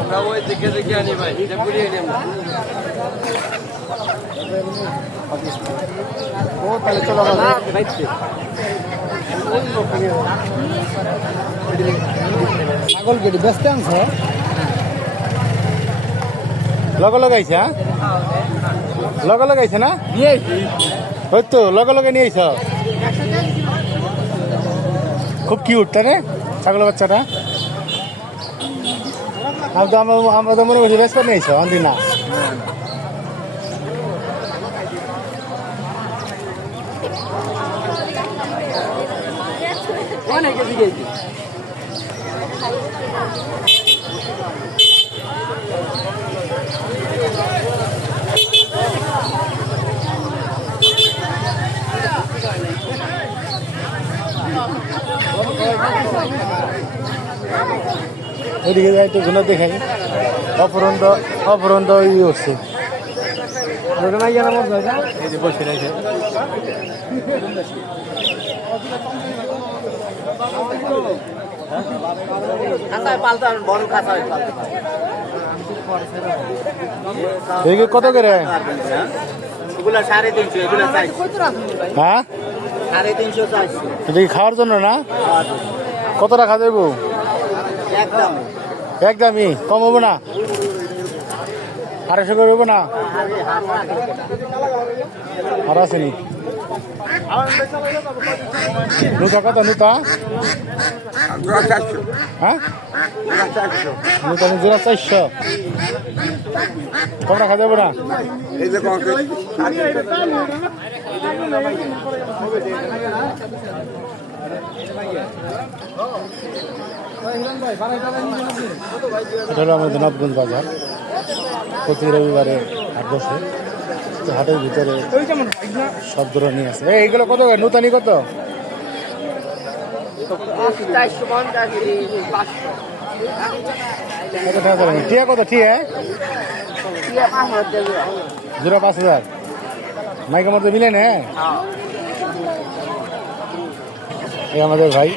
আমরা ওই দিকে দিকে আনি ভাই এটা ঘুরিয়ে নিয়ে আমরা। ও তাহলে চলো ছাগল কেটে ব্যস্ত আনছ? লগে লগাইছে? হ্যাঁ লগে লগাইছে না? নিয়ে ওই তো লগে লগে নিয়ে আইছ। খুব কিউট তাই না? ছাগল বাচ্চাটা? আমি তো আমরা তো মনে করছি ব্যস্ত নিয়ে আইছ না দিকে দিকে এদিকে যাই একটু ঘুরে দেখাই। অপরন্ত অপরন্ত ই হচ্ছে। কত করে? হ্যাঁ? খাওয়ার জন্য না? কত টাকা দেবো? একদমই। কম হব না। আড়াইশো করে হব না। আর আসেনি। হ্যাঁ? নুতা জোড়া চারশো। কম টাকা দেবো না? এটা হলো আমাদের নবগঞ্জ বাজার। প্রতি রবিবারে হাট বসে। তো হাটের ভিতরে সব ধরনের আছে। এইগুলো কত? নূতনি কত? টিয়া কত? টিয়া? জোড়া পাঁচ হাজার? মাইকের মধ্যে মিলে না। এই আমাদের ভাই।